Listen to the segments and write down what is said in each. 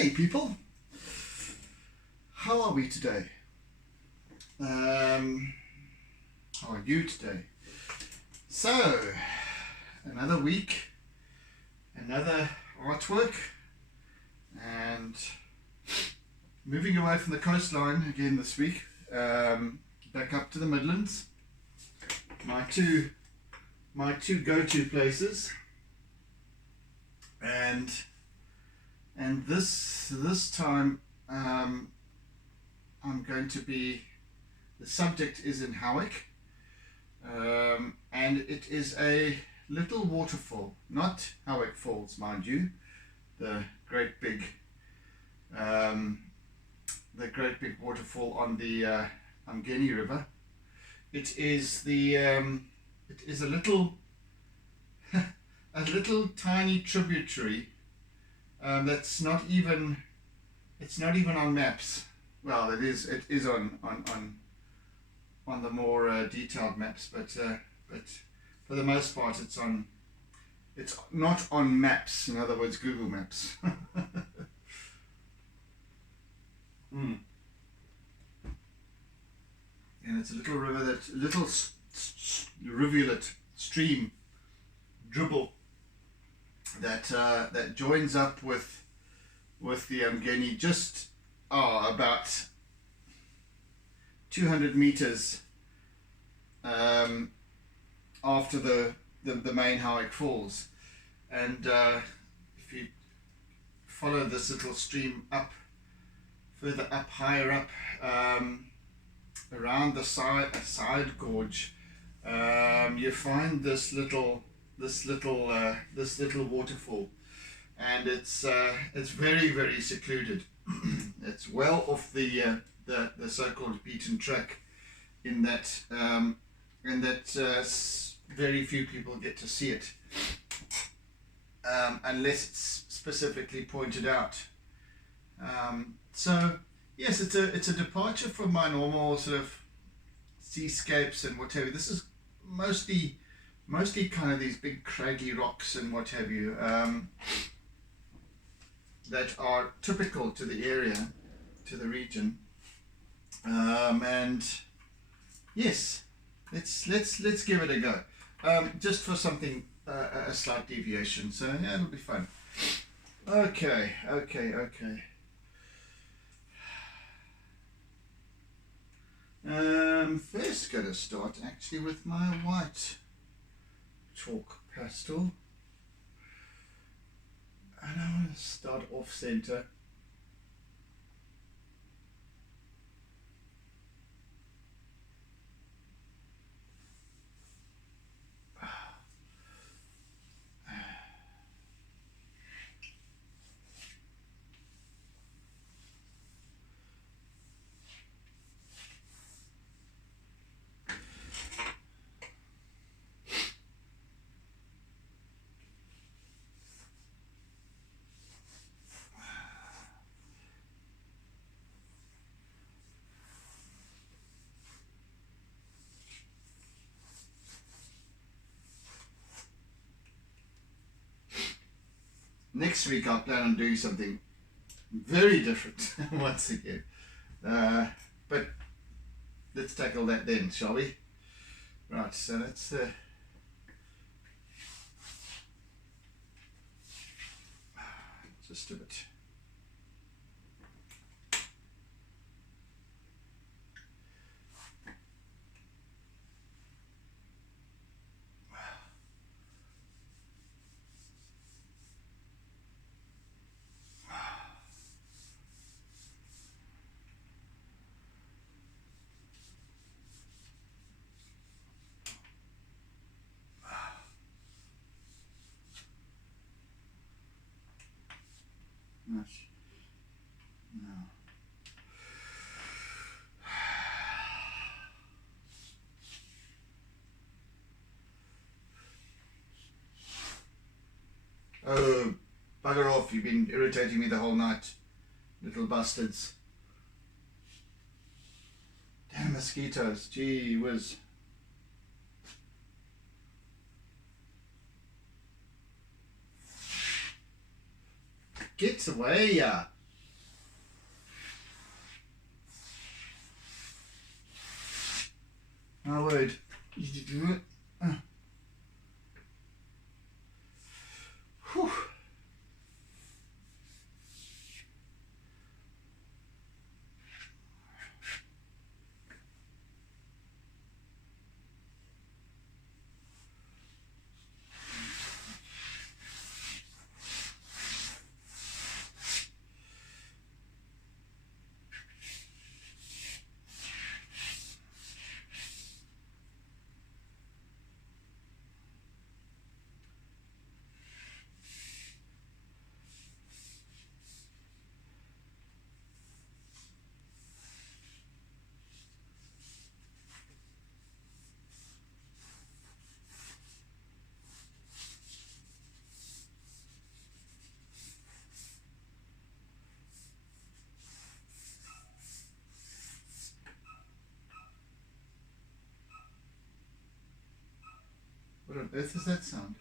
Hey people, how are we today? How are you today? So, another week, another artwork, and moving away from the coastline again this week, back up to the Midlands. My two go-to places, and this time I'm going to be, the subject is in Howick, and it is a little waterfall, not Howick Falls, mind you, the great big waterfall on the McGowan River. It is a little a little tiny tributary that's not even on maps. Well, it is on the more detailed maps, but for the most part it's not on maps, in other words Google Maps. And it's a little river, rivulet, stream, dribble that joins up with the McGowan just about 200 meters after the main Howick Falls, and if you follow this little stream up, further up, higher up, around the side gorge, you find this little waterfall, and it's very, very secluded. It's well off the so-called beaten track, in that very few people get to see it, unless it's specifically pointed out. So yes, it's a departure from my normal sort of seascapes and what have you. This is mostly kind of these big craggy rocks and what have you, that are typical to the area, to the region, and yes, let's give it a go, just for something, a slight deviation. So yeah, it'll be fun. Okay. First going to start actually with my white chalk pastel, and I want to start off center. Next week I plan on doing something very different once again, but let's tackle that then, shall we? Right, so let's just a bit. No. Oh, bugger off, you've been irritating me the whole night, little bastards. Damn mosquitoes, gee whiz. Get away, yeah. Did you do it? Whew. What on earth is that sound?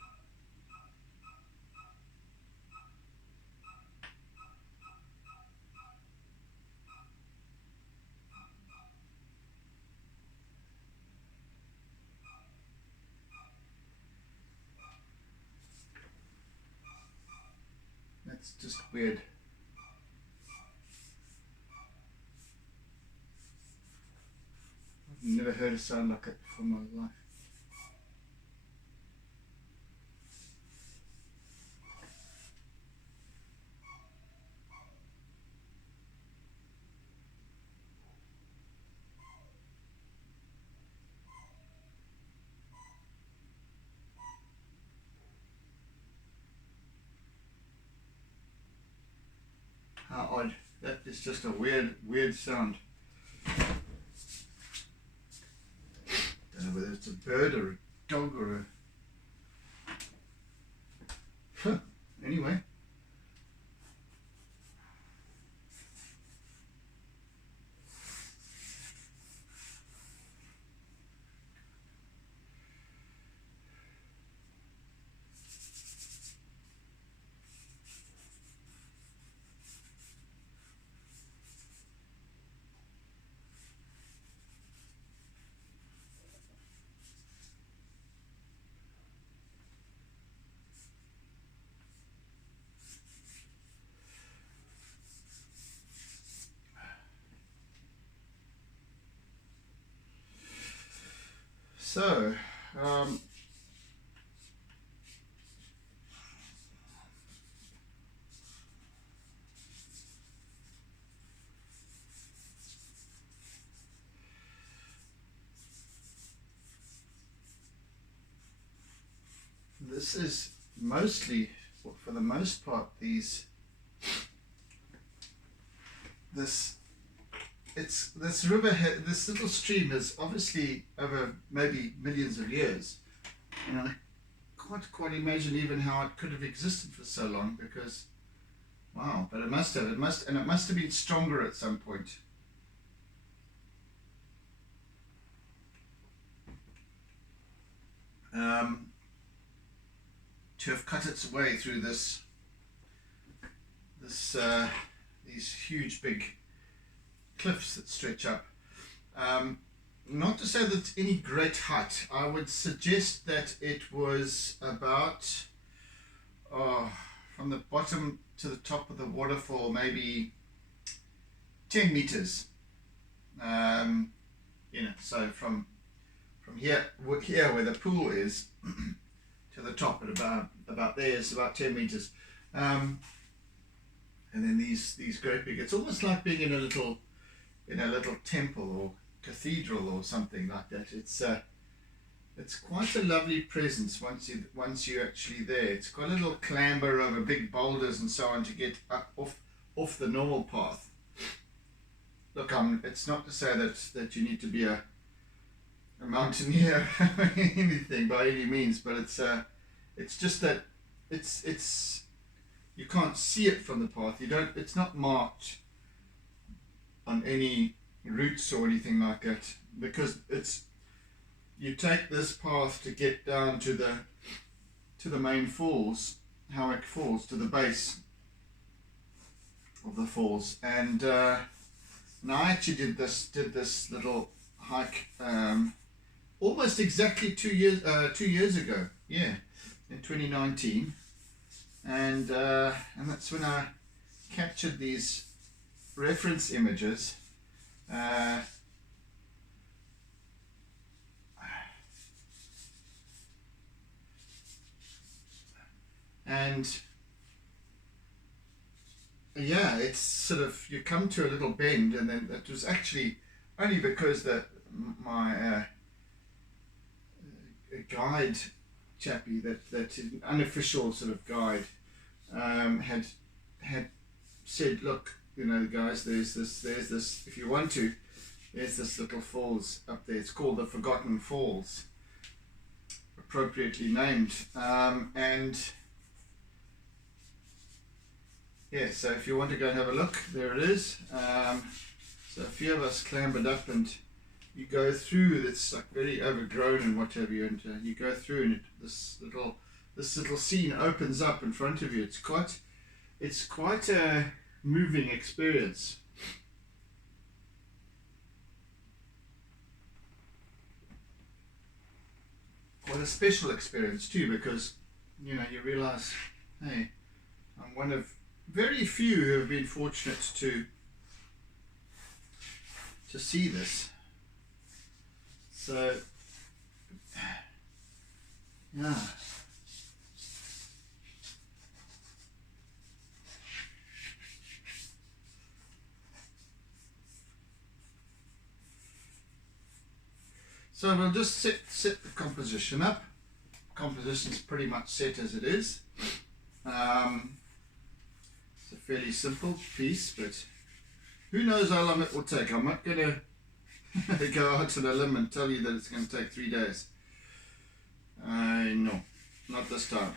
That's just weird. I've never heard a sound like it before in my life. How odd. That is just a weird sound. Don't know whether it's a bird or a dog or a... Huh. Anyway. So, this is mostly, for the most part, this riverhead, this little stream is obviously over maybe millions of years, and I can't quite imagine even how it could have existed for so long, because wow, but it must have been stronger at some point. To have cut its way through these huge big cliffs that stretch up. Not to say that it's any great height. I would suggest that it was about from the bottom to the top of the waterfall, maybe 10 meters. So from here where the pool is to the top at about there is about 10 meters. And then these great big, it's almost like being in a little temple or cathedral or something like that. It's quite a lovely presence once you're actually there. It's got a little clamber over big boulders and so on to get up off the normal path. Look, it's not to say that you need to be a mountaineer or anything by any means, but it's just that it's you can't see it from the path. It's not marked on any routes or anything like that, because you take this path to get down to the main falls, Howick Falls, to the base of the falls, and I actually did this little hike almost exactly 2 years ago. Yeah, in 2019, and that's when I captured these reference images. And yeah, it's sort of, you come to a little bend, and then it was actually only because my guide chappie, that unofficial sort of guide, had said, look, guys, there's this, if you want to, there's this little falls up there. It's called the Forgotten Falls, appropriately named, and yeah, so if you want to go and have a look, there it is. So a few of us clambered up, and you go through. It's like very overgrown and what have you, and you go through, and this little scene opens up in front of you. It's quite a moving experience. Quite a special experience too, because you realise, hey, I'm one of very few who have been fortunate to see this. So yeah. So we'll just set the composition up. Composition's pretty much set as it is. It's a fairly simple piece, but who knows how long it will take. I'm not going to go out on a limb and tell you that it's going to take 3 days. No, not this time.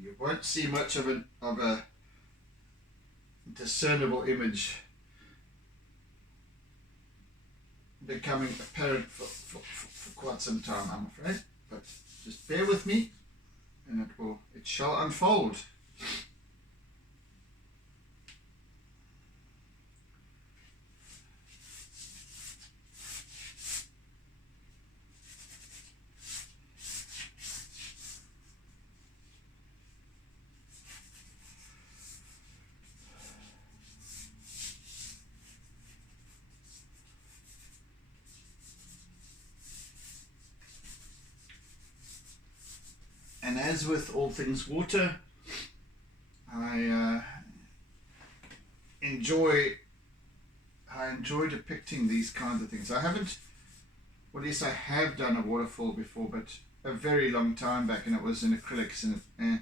You won't see much of a discernible image becoming apparent for quite some time, I'm afraid. But just bear with me, and it shall unfold. And as with all things water, I enjoy depicting these kinds of things. I haven't, well, yes, I have done a waterfall before, but a very long time back, and it was in acrylics, and it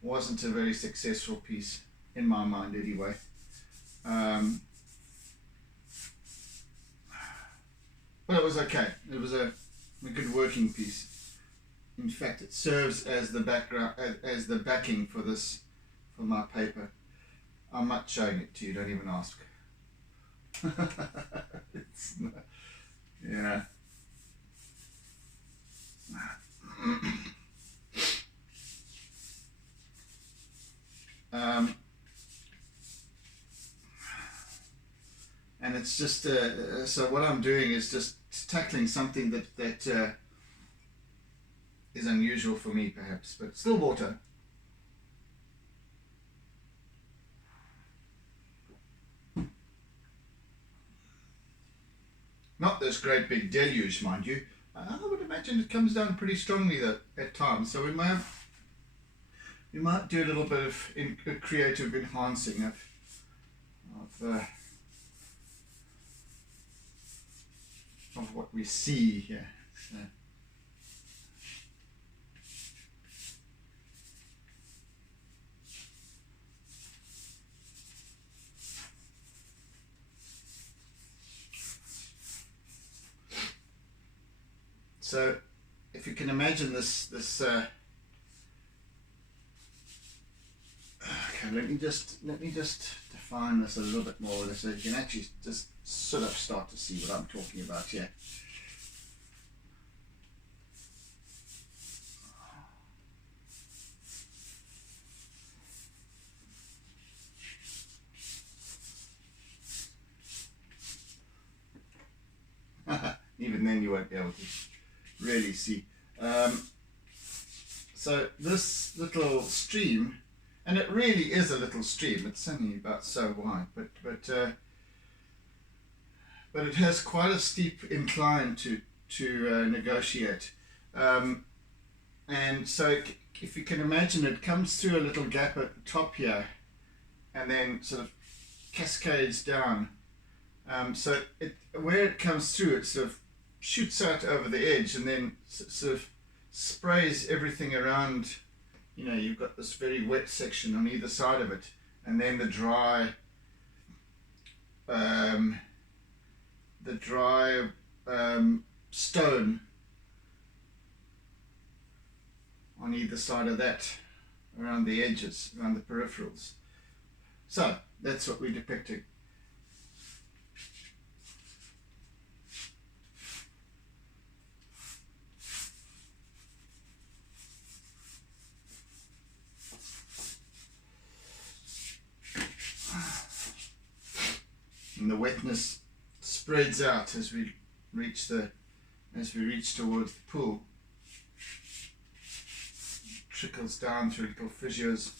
wasn't a very successful piece in my mind anyway. But it was okay. It was a good working piece. In fact, it serves as the background, as the backing for my paper. I'm not showing it to you. Don't even ask. It's not, yeah. And it's just so what I'm doing is just tackling something that is unusual for me, perhaps, but still water. Not this great big deluge, mind you. I would imagine it comes down pretty strongly at times, so we might do a little bit of creative enhancing of what we see here. So. So if you can imagine this okay, let me just define this a little bit more so you can actually just sort of start to see what I'm talking about here. Even then you won't be able to really see. So this little stream, and it really is a little stream, it's only about so wide, but it has quite a steep incline to negotiate. And so if you can imagine, it comes through a little gap at the top here and then sort of cascades down. So where it comes through, it sort of shoots out over the edge and then sort of sprays everything around. You know, you've got this very wet section on either side of it, and then the dry stone on either side of that, around the edges, around the peripherals. So that's what we're depicting. And the wetness spreads out as we reach towards the pool. Trickles down through little fissures.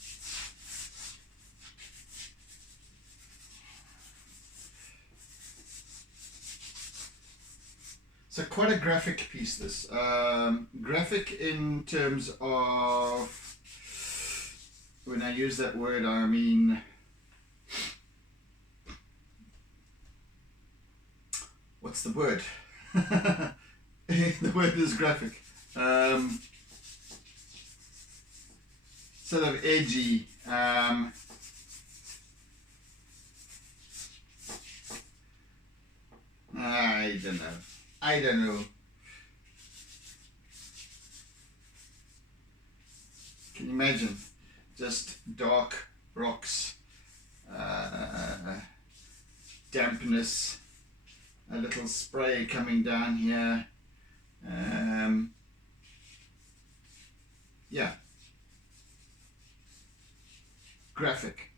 So quite a graphic piece, this. Graphic in terms of, when I use that word, I mean, what's the word? The word is graphic. Sort of edgy. I don't know. Can you imagine? Just dark rocks, dampness, a little spray coming down here. Yeah. Graphic.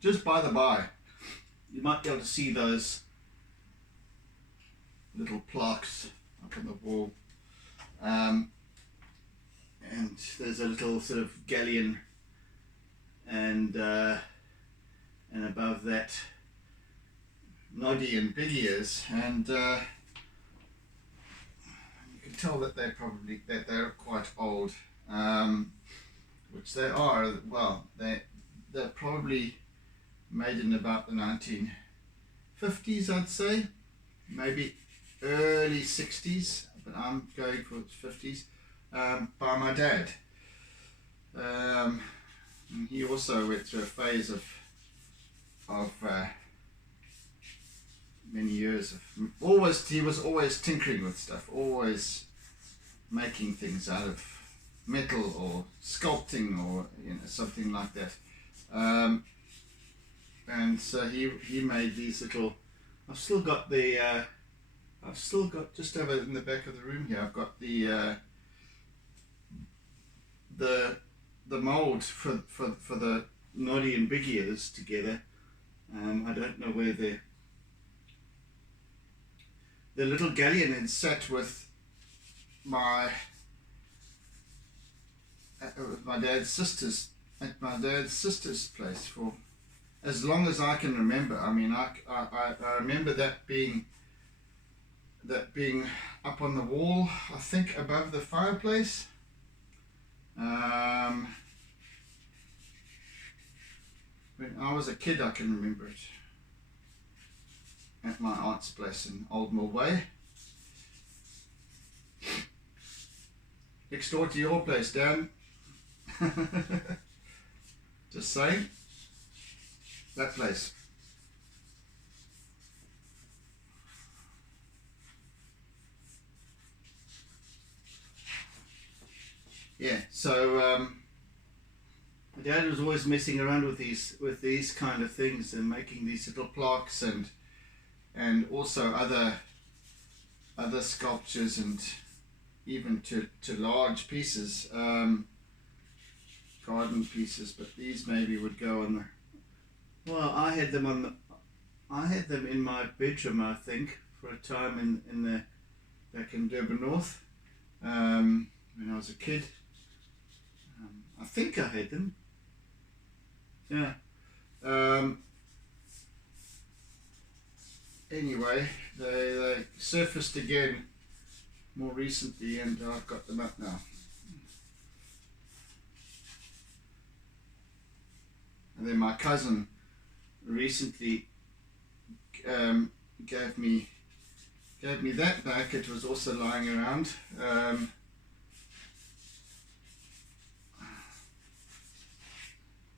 Just by the by, you might be able to see those little plaques up on the wall. And there's a little sort of galleon, and above that, Noddy and Big Ears, and you can tell that they're quite old, which they are. Well, they're probably made in about the 1950s, I'd say, maybe early 60s, but I'm going for 50s, by my dad. And he also went through a phase of many years of he was always tinkering with stuff, always making things out of metal or sculpting or something like that. And so he made these little. I've still got just over in the back of the room here. I've got the mold for the Noddy and Big Ears together. I don't know where the little galleon had sat with my dad's sisters at my dad's sister's place for as long as I can remember. I mean, I remember that being up on the wall, I think above the fireplace. When I was a kid, I can remember it at my aunt's place in Old Mill Way. Next door to your place, Dan. Just saying. That place. Yeah, so my dad was always messing around with these kind of things and making these little plaques and also other sculptures and even to large pieces, garden pieces. But these maybe would go on the. Well, I had them in my bedroom, I think, for a time back in Durban North, when I was a kid. I think I had them. Yeah. Anyway, they surfaced again more recently, and I've got them up now. And then my cousin recently gave me that back. It was also lying around.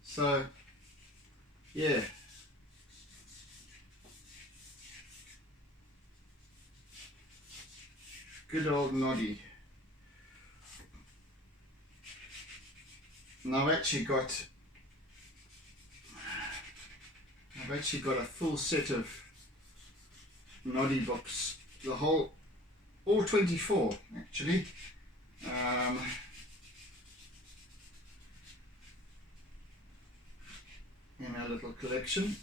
So, yeah. Good old Noddy. And I've actually got a full set of Noddy books. All 24 actually. In our little collection.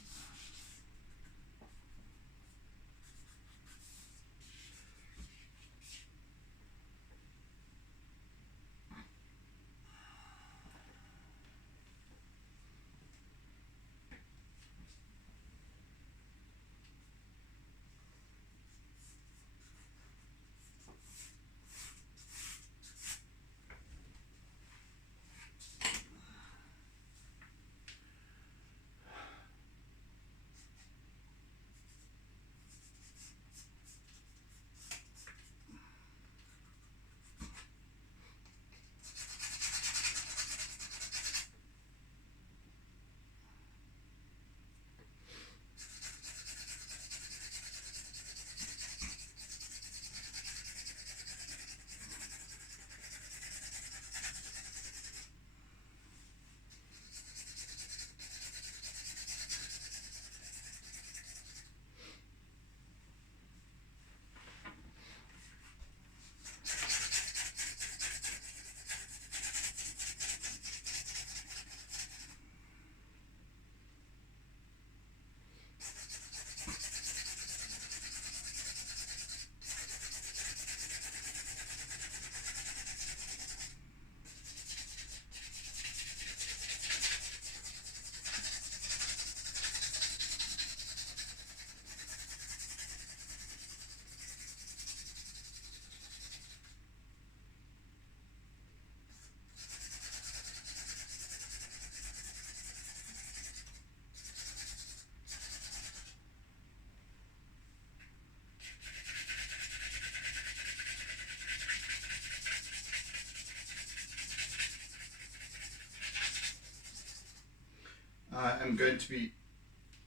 I am going to be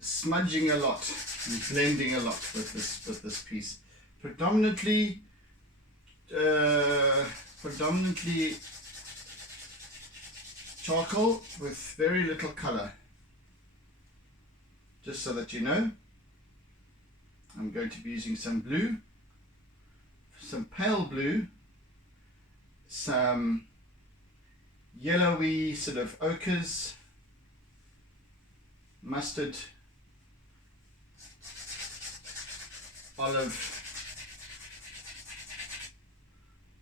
smudging a lot and blending a lot with this piece. Predominantly charcoal with very little color. Just so that you know, I'm going to be using some blue, some pale blue, some yellowy sort of ochres, mustard, olive,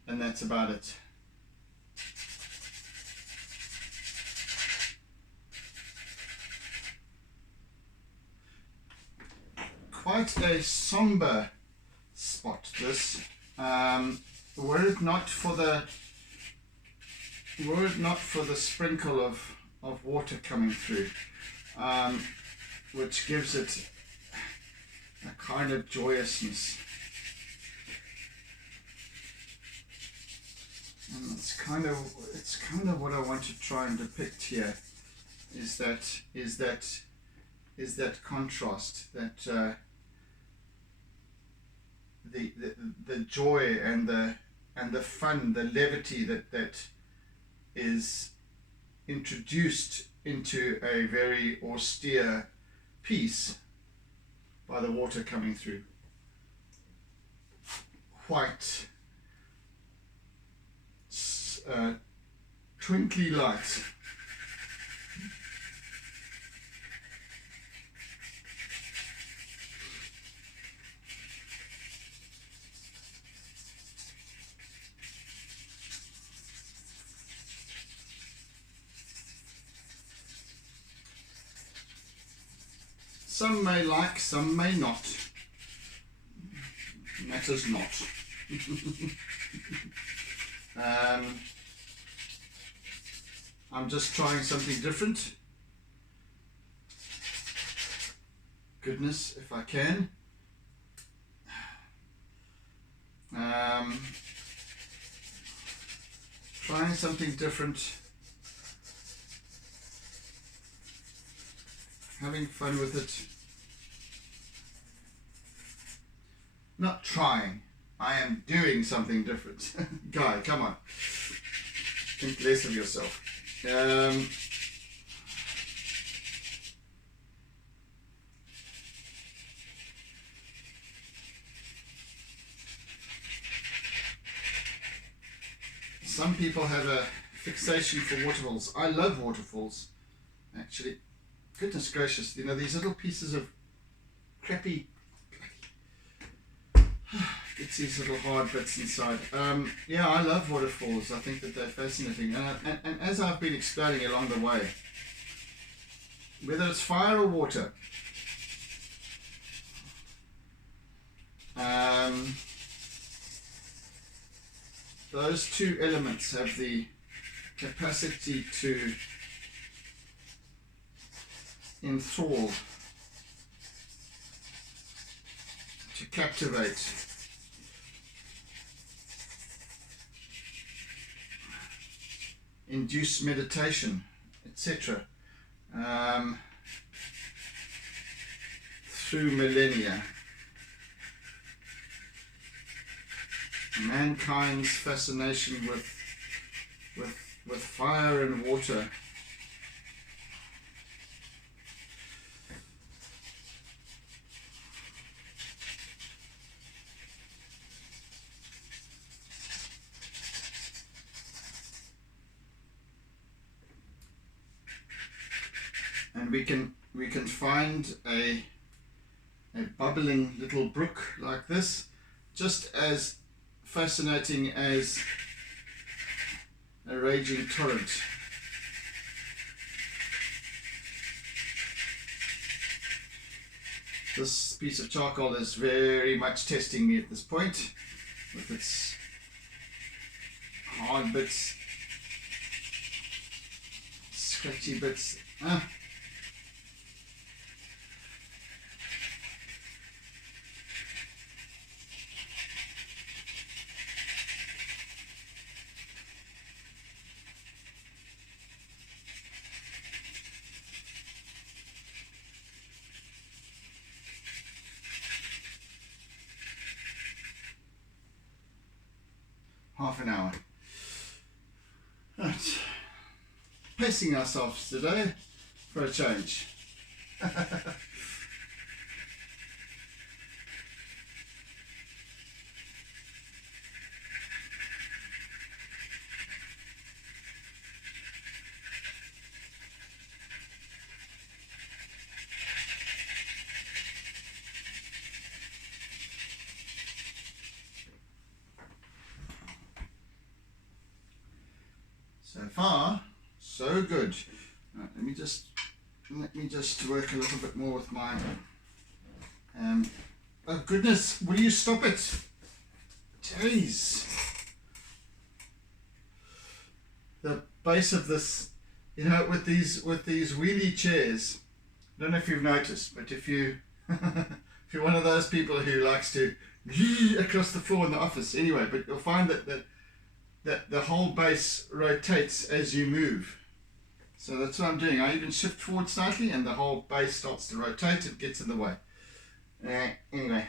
and that's about it. Quite a somber spot, this. Were it not for the sprinkle of water coming through, which gives it a kind of joyousness. And it's kind of what I want to try and depict here, is that contrast, that the joy and the fun, the levity that is introduced into a very austere piece by the water coming through. White, twinkly light. Some may like, some may not. Matters not. I'm just trying something different. Goodness, if I can. Trying something different. Having fun with it. Not trying. I am doing something different. Guy, come on. Think less of yourself. Some people have a fixation for waterfalls. I love waterfalls, actually. Goodness gracious, you know, these little pieces of crappy, it's these little hard bits inside. Yeah, I love waterfalls. I think that they're fascinating. And as I've been exploring along the way, whether it's fire or water, those two elements have the capacity to enthrall, to captivate, induce meditation, etc. Through millennia. Mankind's fascination with fire and water and we can find a bubbling little brook like this, just as fascinating as a raging torrent. This piece of charcoal is very much testing me at this point, with its hard bits, scratchy bits. half an hour. Right. Pacing ourselves today for a change. So far, so good. Right, let me just work a little bit more with my. Oh goodness! Will you stop it? Jeez. The base of this, you know, with these wheelie chairs. I don't know if you've noticed, but if you if you're one of those people who likes to across the floor in the office, anyway, but you'll find that the whole base rotates as you move. So that's what I'm doing. I even shift forward slightly and the whole base starts to rotate. It gets in the way. Anyway.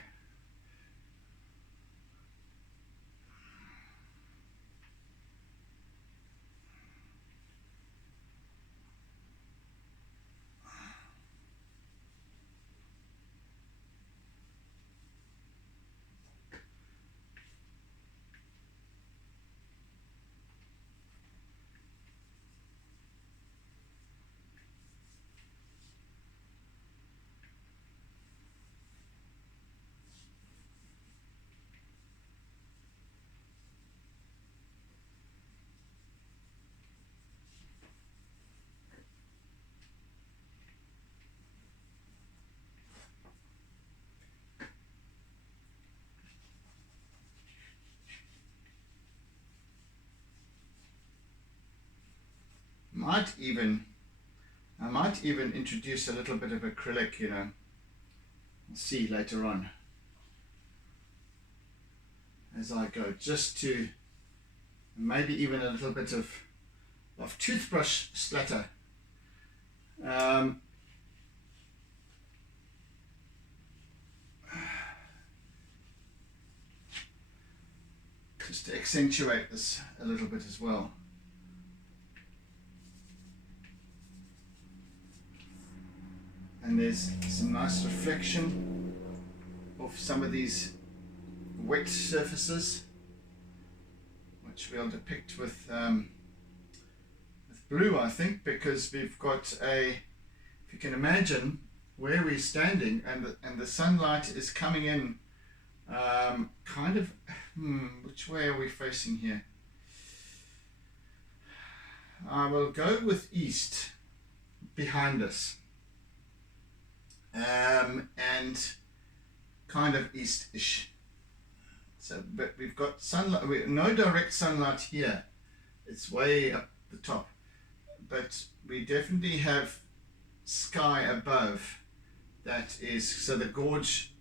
I might even introduce a little bit of acrylic, you know. We'll see later on as I go, just to maybe even a little bit of toothbrush splatter. Just to accentuate this a little bit as well. And there's some nice reflection of some of these wet surfaces, which we'll depict with blue, I think, because we've got if you can imagine where we're standing and the sunlight is coming in kind of, which way are we facing here? I will go with east behind us. And kind of east-ish. So, but we've got sunlight. No direct sunlight here. It's way up the top. But we definitely have sky above. That is, so the gorge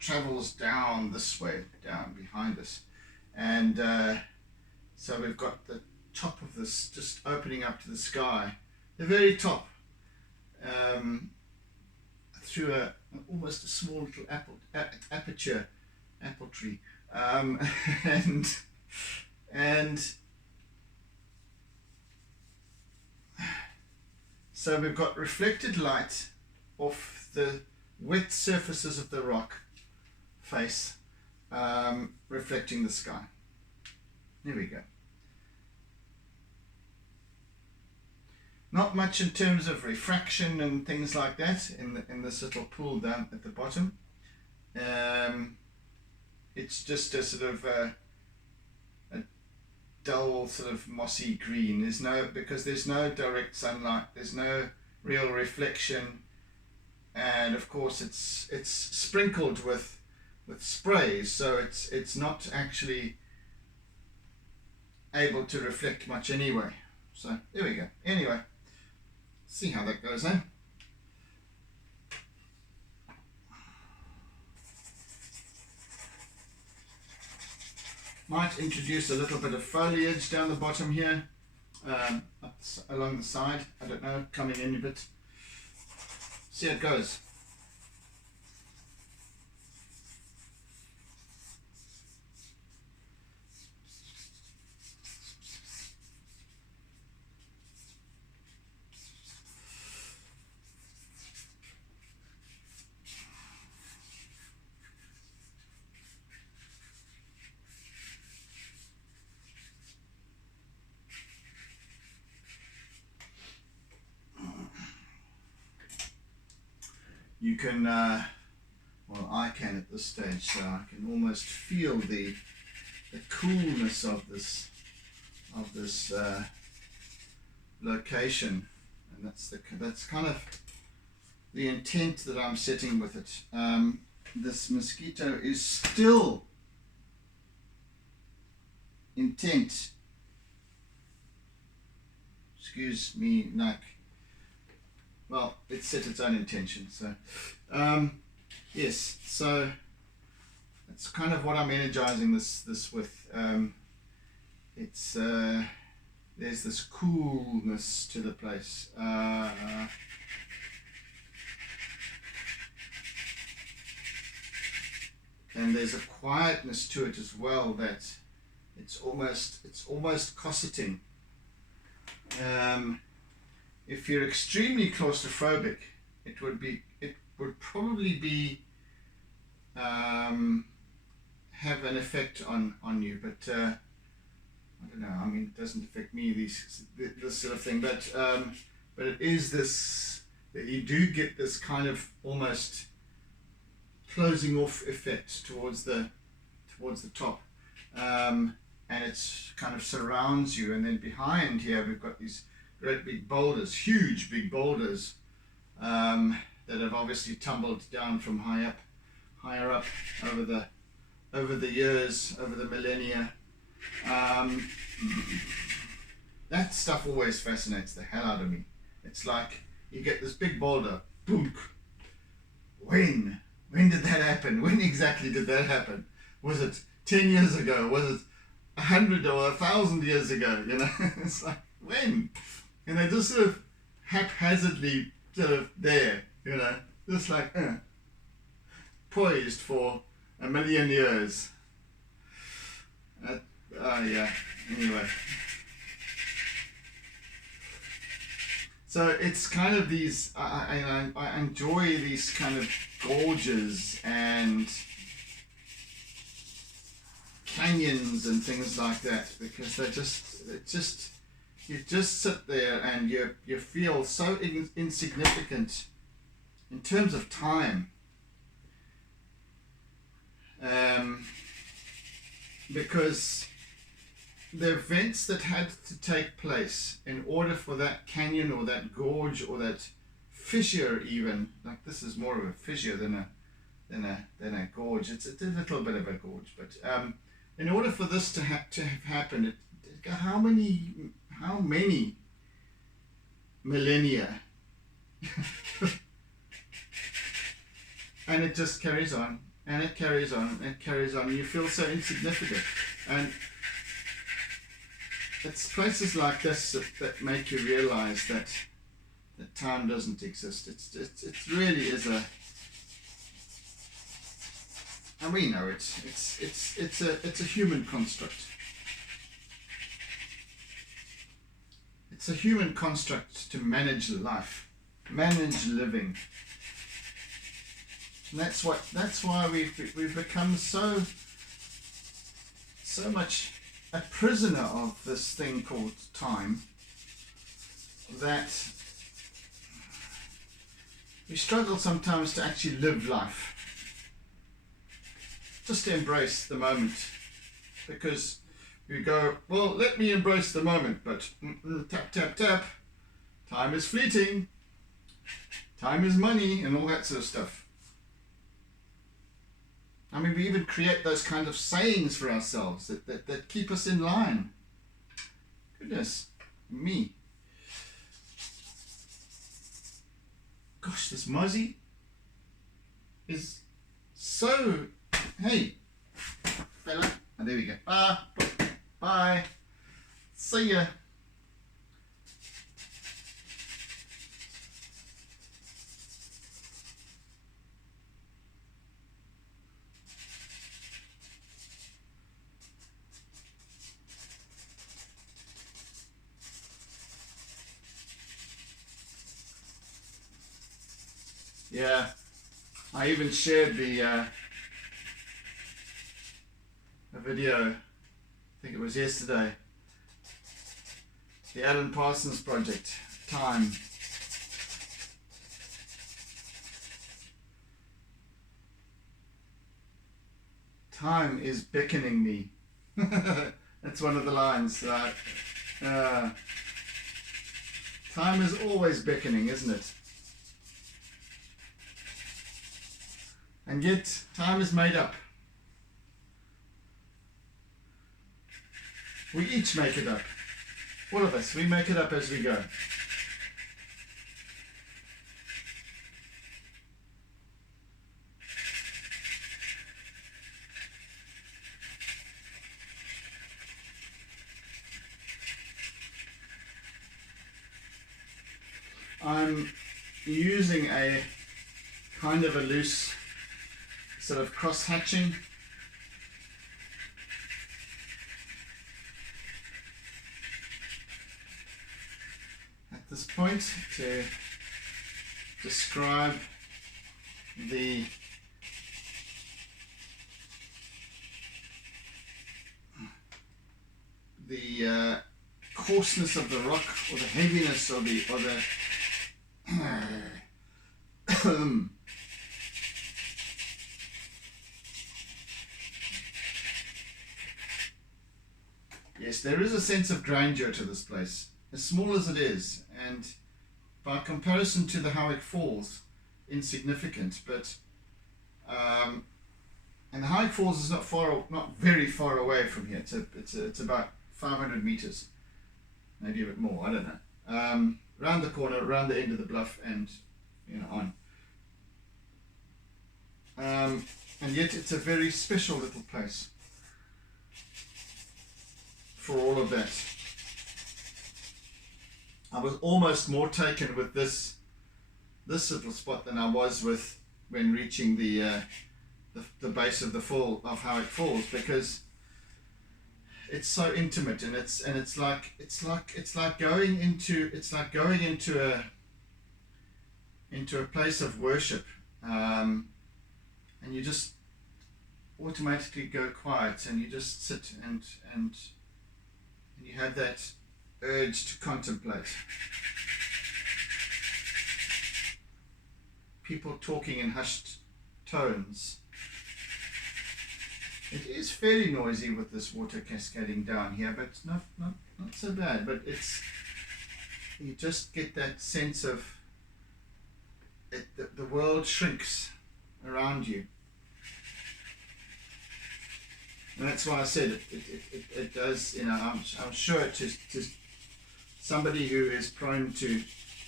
travels down this way, down behind us, and so we've got the top of this just opening up to the sky, the very top. Through almost a small little apple tree, and so we've got reflected light off the wet surfaces of the rock face, reflecting the sky. There we go. Not much in terms of refraction and things like that in this little pool down at the bottom. It's just a sort of a dull sort of mossy green. Because there's no direct sunlight. There's no real reflection, and of course it's sprinkled with sprays, so it's not actually able to reflect much anyway. So there we go. Anyway. See how that goes, eh? Might introduce a little bit of foliage down the bottom here, along the side. I don't know, coming in a bit. See how it goes. you can, well, I can at this stage, so I can almost feel the coolness of this location, and that's kind of the intent that I'm setting with it. This mosquito is still intent. Excuse me, Nak. Well, it set its own intention. So, yes. So that's kind of what I'm energizing this with. It's there's this coolness to the place. And there's a quietness to it as well that it's almost cosseting. If you're extremely claustrophobic, it would probably be have an effect on you, but I don't know. I mean, it doesn't affect me, this sort of thing, but it is this that you do get this kind of almost closing off effect towards the top, and it's kind of surrounds you, and then behind here we've got these great big boulders, huge big boulders, that have obviously tumbled down from higher up over the years, over the millennia. That stuff always fascinates the hell out of me. It's like you get this big boulder, boom. When did that happen? When exactly did that happen? Was it 10 years ago? Was it 100 or 1,000 years ago? You know, it's like, when? And they're just sort of haphazardly sort of there, you know, just like poised for 1,000,000 years. Yeah, anyway. So it's kind of these, I enjoy these kind of gorges and canyons and things like that, because you just sit there and you feel so insignificant in terms of time, because the events that had to take place in order for that canyon or that gorge or that fissure, even, like this is more of a fissure than a gorge. It's a little bit of a gorge, but in order for this to have happened, how many millennia? And it just carries on, and it carries on, and it carries on. You feel so insignificant, and it's places like this that make you realize that time doesn't exist. It really is and we know it's a human construct. It's a human construct to manage life, manage living. And that's why we've become so much a prisoner of this thing called time, that we struggle sometimes to actually live life, just to embrace the moment, because we go, well, let me embrace the moment, but tap, tap, tap, time is fleeting, time is money, and all that sort of stuff. I mean, we even create those kind of sayings for ourselves that keep us in line. Goodness me. Gosh, this mozzie is so... Hey, fella. Oh, there we go. Bye. See ya. Yeah, I even shared the video, I think it was yesterday, the Alan Parsons project, time. Time is beckoning me. That's one of the lines. Time is always beckoning, isn't it? And yet, time is made up. We each make it up. All of us, we make it up as we go. I'm using a kind of a loose sort of cross hatching. At this point to describe the coarseness of the rock, or the heaviness, or the yes, there is a sense of grandeur to this place, as small as it is, and by comparison to the Howick Falls, insignificant. But and the Howick Falls is not very far away from here. It's about 500 meters, maybe a bit more. I don't know. Round the corner, around the end of the bluff, and on. And yet it's a very special little place for all of that. I was almost more taken with this little spot than I was with when reaching the base of the fall of Howick Falls, because it's so intimate, and it's like going into a place of worship, and you just automatically go quiet, and you just sit and you have that urge to contemplate. People talking in hushed tones. It is fairly noisy with this water cascading down here, but not so bad. But you just get that sense of the world shrinks around you. And that's why I said it does. I'm sure to somebody who is prone to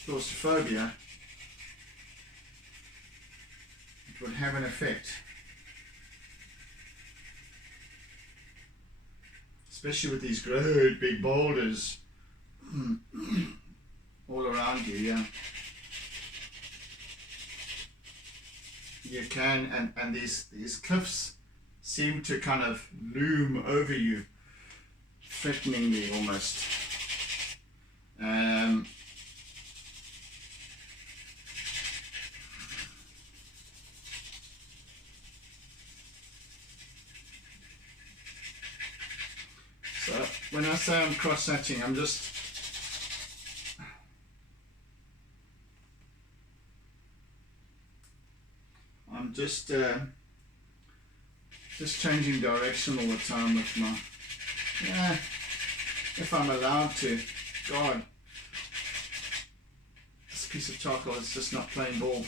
claustrophobia, it would have an effect. Especially with these great big boulders all around you, yeah. You can, and these cliffs seem to kind of loom over you, threateningly almost. So when I say I'm cross-hatching, I'm just changing direction all the time with my, if I'm allowed to. God, this piece of charcoal is just not playing ball.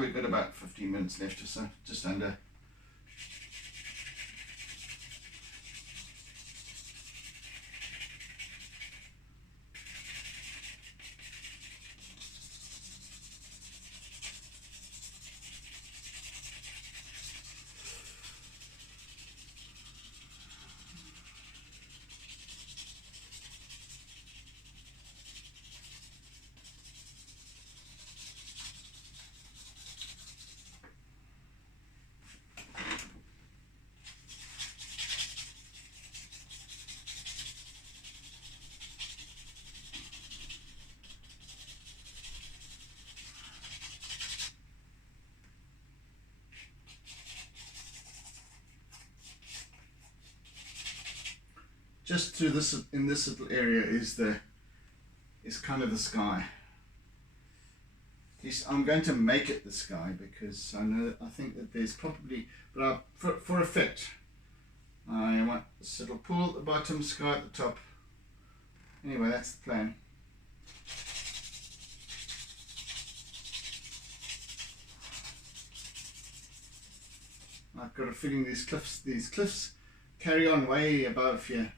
We've got about 15 minutes left or so, just under. just through this, in this little area is kind of the sky. I'm going to make it the sky because I think that there's probably, but for effect, I want this little pool at the bottom, sky at the top. Anyway, that's the plan. I've got a feeling these cliffs carry on way above here.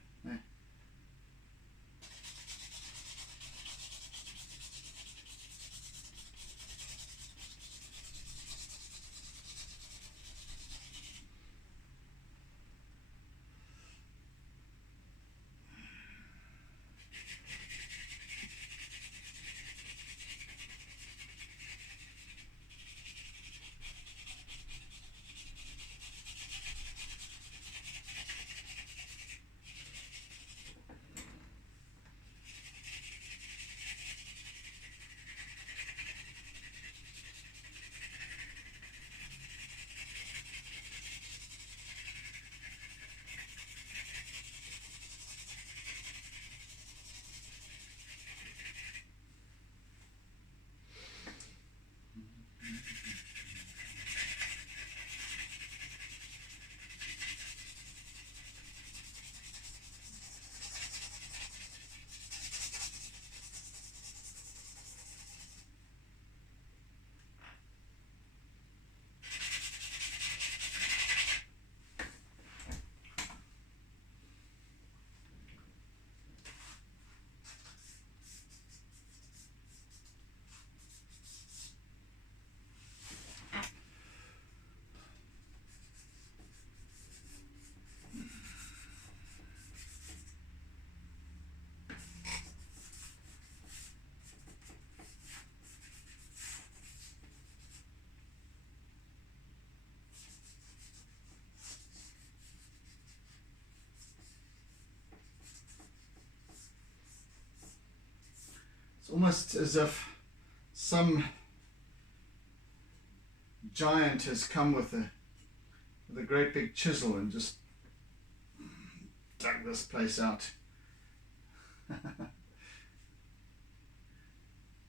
It's almost as if some giant has come with a great big chisel and just dug this place out.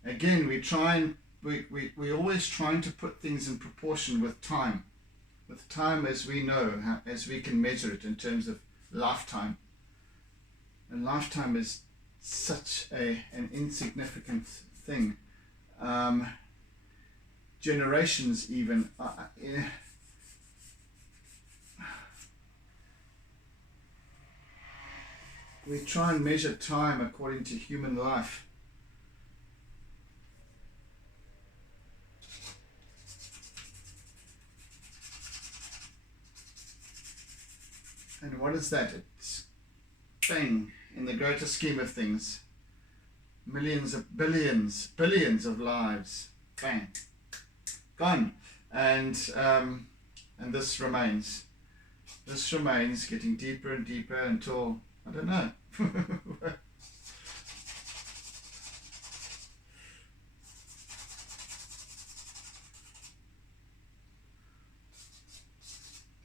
Again, we always trying to put things in proportion with time as we know, as we can measure it in terms of lifetime. And lifetime is such an insignificant thing. Generations even. We try and measure time according to human life. And what is that? It's bang. In the greater scheme of things, billions of lives, bang, gone, and this remains getting deeper and deeper until, I don't know.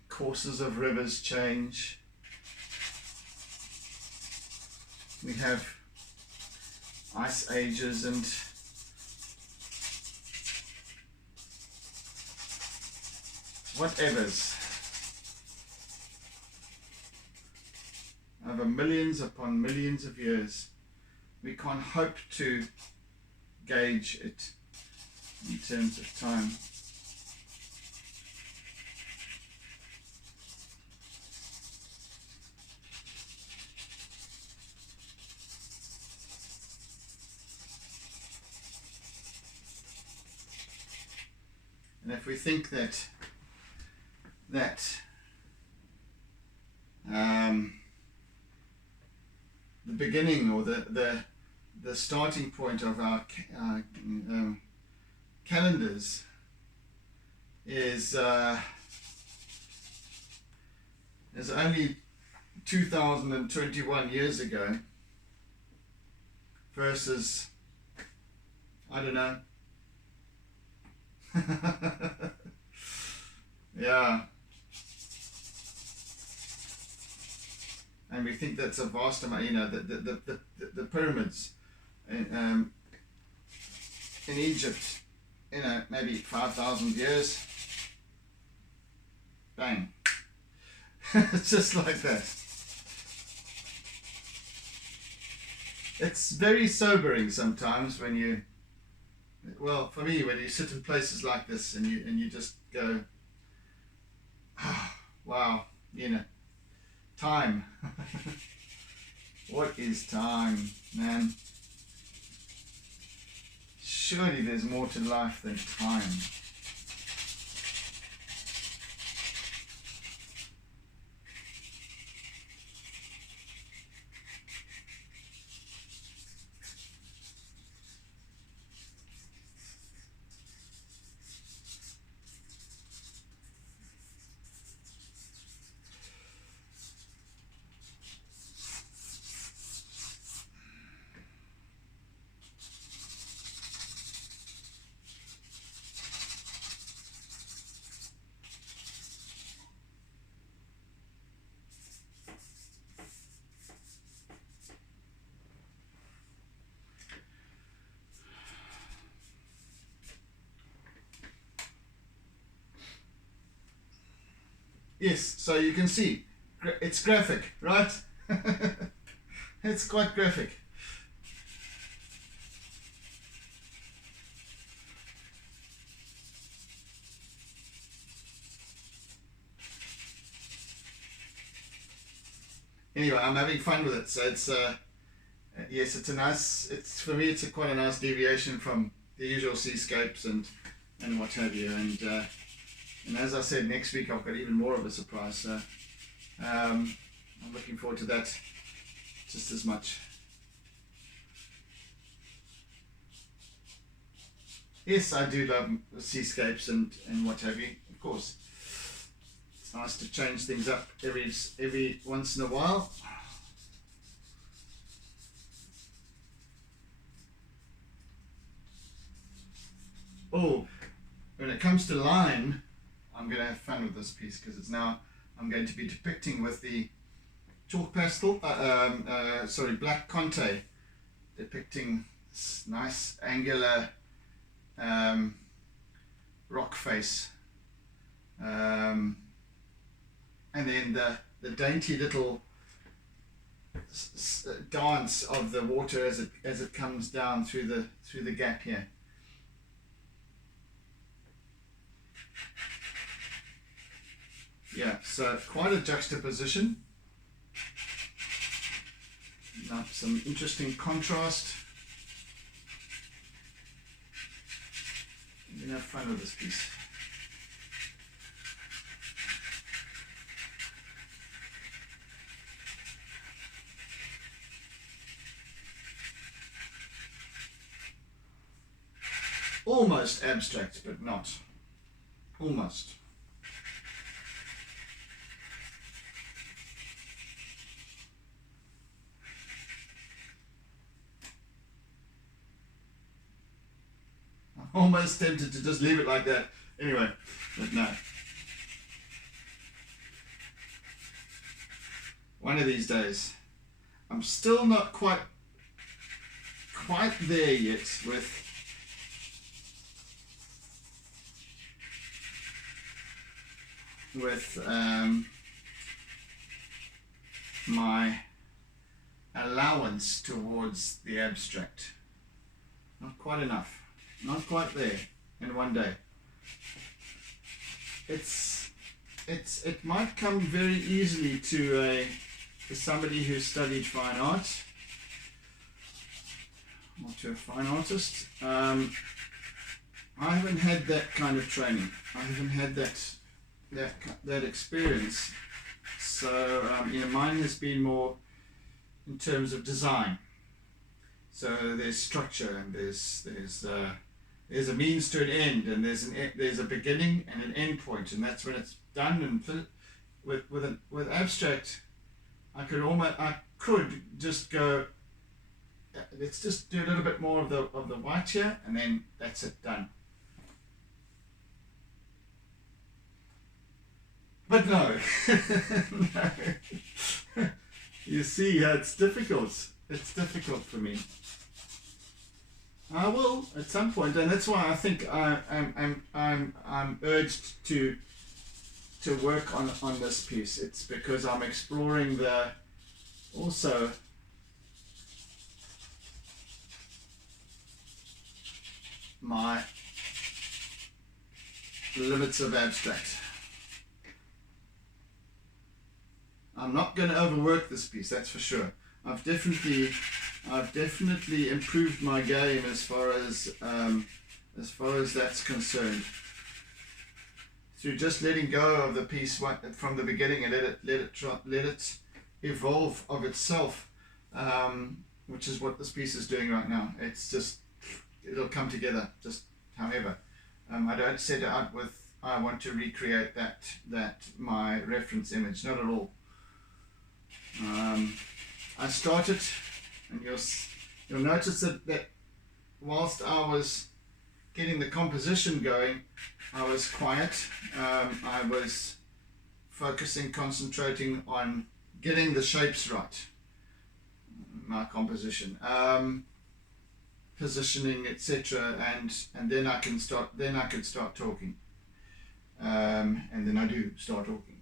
Courses of rivers change. We have ice ages and whatevers over millions upon millions of years. We can't hope to gauge it in terms of time. And if we think that the beginning or the starting point of our calendars is only 2021 years ago versus, I don't know. Yeah. and we think that's a vast amount. The pyramids in Egypt, maybe 5,000 years. Bang. It's just like that. It's very sobering sometimes when you, well, for me, when you sit in places like this and you just go, oh, wow, time. What is time, man? Surely there's more to life than time. Yes, so you can see, it's graphic, right? It's quite graphic. Anyway, I'm having fun with it, so it's yes, it's for me it's quite a nice deviation from the usual seascapes and what have you, and as I said, next week I've got even more of a surprise, so I'm looking forward to that just as much. Yes, I do love seascapes and what have you, of course. It's nice to change things up every once in a while. Oh, when it comes to line, I'm going to have fun with this piece because I'm going to be depicting with the chalk pastel, black Conte, depicting this nice angular rock face, and then the dainty little dance of the water as it comes down through the gap here. Yeah, so quite a juxtaposition. Now some interesting contrast. I'm going to have fun with this piece. Almost abstract, but not. Almost. Almost tempted to just leave it like that. Anyway, but no. One of these days. I'm still not quite there yet with my allowance towards the abstract. Not quite enough. Not quite there in one day. It might come very easily to somebody who studied fine art or to a fine artist. I haven't had that kind of training. I haven't had that experience. So mine has been more in terms of design. So there's structure and there's a means to an end, and there's a beginning and an end point, and that's when it's done. And with abstract, I could just go, let's just do a little bit more of the white here, and then that's it, done. But no, no. You see, it's difficult. It's difficult for me. I will at some point, and that's why I think I'm urged to work on this piece. It's because I'm exploring the also my limits of abstract. I'm not going to overwork this piece, that's for sure. I've definitely improved my game as far as that's concerned. Through just letting go of the piece from the beginning and let it evolve of itself, which is what this piece is doing right now. It's just, it'll come together just however. I don't set out with I want to recreate that my reference image, not at all. I started, and you'll notice that whilst I was getting the composition going, I was quiet. I was focusing, concentrating on getting the shapes right, my composition, positioning, etc. And then I can start. Then I could start talking, and then I do start talking.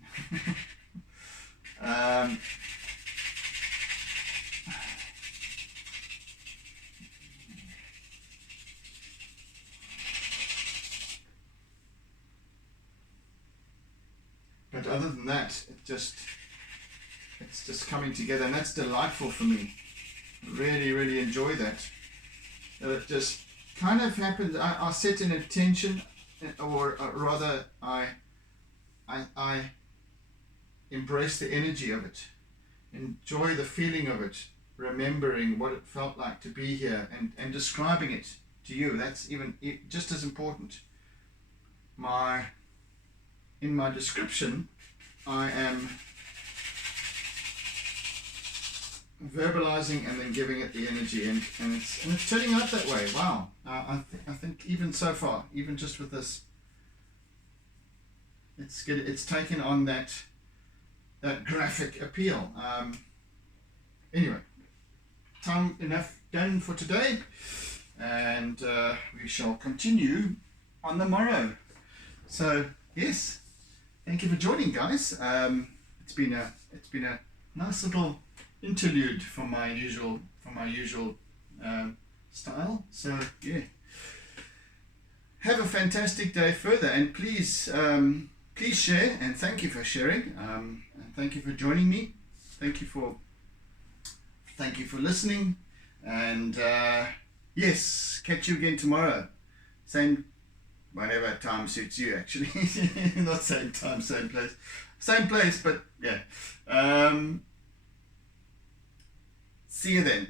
But other than that, it's just coming together, and that's delightful for me. Really, really enjoy that. It just kind of happens. I set an intention, or rather, I embrace the energy of it, enjoy the feeling of it, remembering what it felt like to be here, and describing it to you. That's even just as important. In my description, I am verbalizing and then giving it the energy, and it's turning out that way. Wow, I think even so far, even just with this, it's good. It's taken on that graphic appeal. Anyway, time enough done for today, and we shall continue on the morrow. So yes. Thank you for joining, guys. It's been a nice little interlude from my usual style. So yeah, have a fantastic day further, and please share, and thank you for sharing, and thank you for joining me. Thank you for listening, and yes, catch you again tomorrow. Same. Whenever time suits you, actually. Not same time, same place. Same place, but yeah. See you then.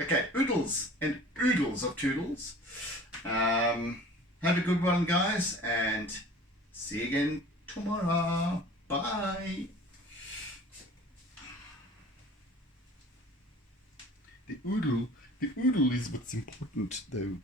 Okay, oodles and oodles of toodles. Have a good one, guys, and see you again tomorrow. Bye. The oodle is what's important, though.